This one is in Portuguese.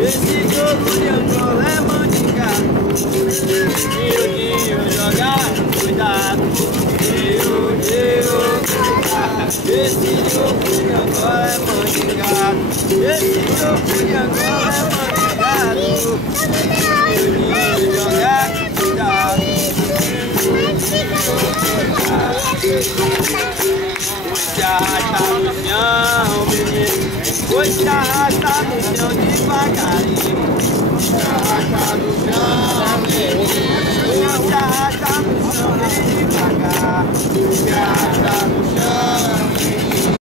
Esse jogo de Angola é mandigado. Dinho, jogar, cuidado. Esse jogo de Angola é mandigado. Esse jogo de Angola é mandigado. Dinho, jogar, cuidado. Te arrasta no chão, menino. Foi te arrasta no chão devagarinho. Te arrasta no chão, menino. Te arrasta no chão bem devagar. Te arrasta no chão.